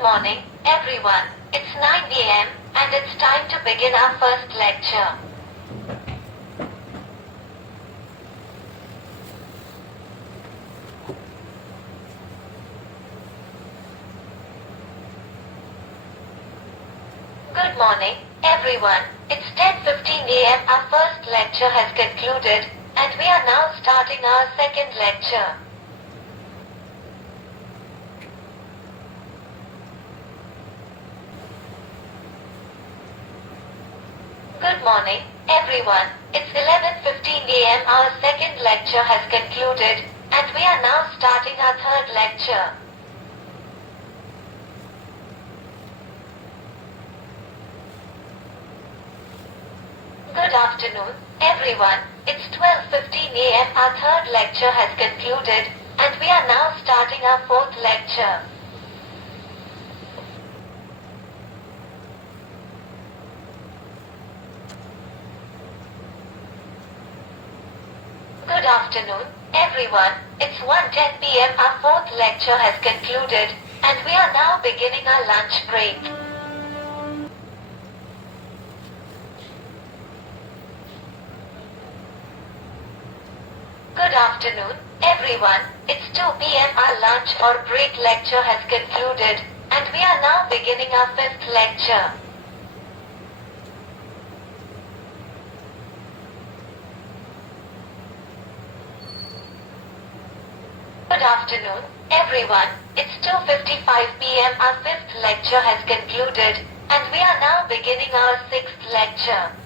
Good morning, everyone. It's 9 a.m. and it's time to begin our first lecture. Good morning, everyone. It's 10:15 a.m. Our first lecture has concluded, and we are now starting our second lecture. Good morning, everyone. It's 11:15 a.m. Our second lecture has concluded, and we are now starting our third lecture. Good afternoon, everyone. It's 12:15 a.m. Our third lecture has concluded, and we are now starting our fourth lecture. Good afternoon, everyone. It's 1:10 p.m. Our fourth lecture has concluded, and we are now beginning our lunch break. Good afternoon, everyone. It's 2 p.m. Our lunch or break lecture has concluded, and we are now beginning our fifth lecture. Good afternoon, everyone. It's 2:55 p.m. Our fifth lecture has concluded, and we are now beginning our sixth lecture.